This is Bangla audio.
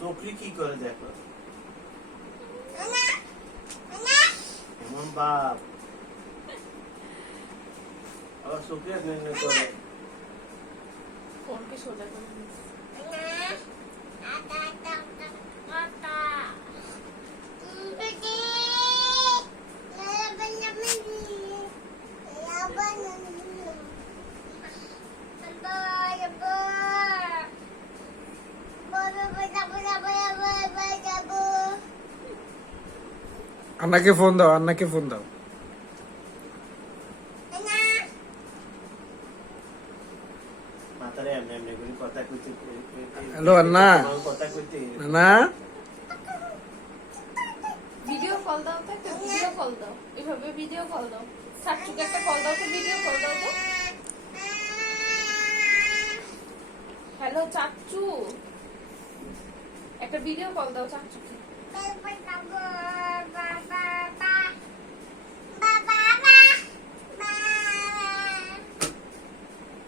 চোখরি কি করে দেখো এমন বাপ আবার চোখরি আর নেই করে ফোনকে সোজা করে নিস। আন্নাকে ফোন দাও, আন্নাকে ফোন দাও। মাথারে এমনি এমনি করে কথা কইতে হ্যালো আন্না, কথা কইতে না ভিডিও কল দাও তো, একটা ভিডিও কল দাও, এভাবে ভিডিও কল দাও। সাচ্চুকে একটা কল দাও তো, ভিডিও কল দাও তো। হ্যালো চাচ্চু, একটা ভিডিও কল দাও চাচ্চুকে।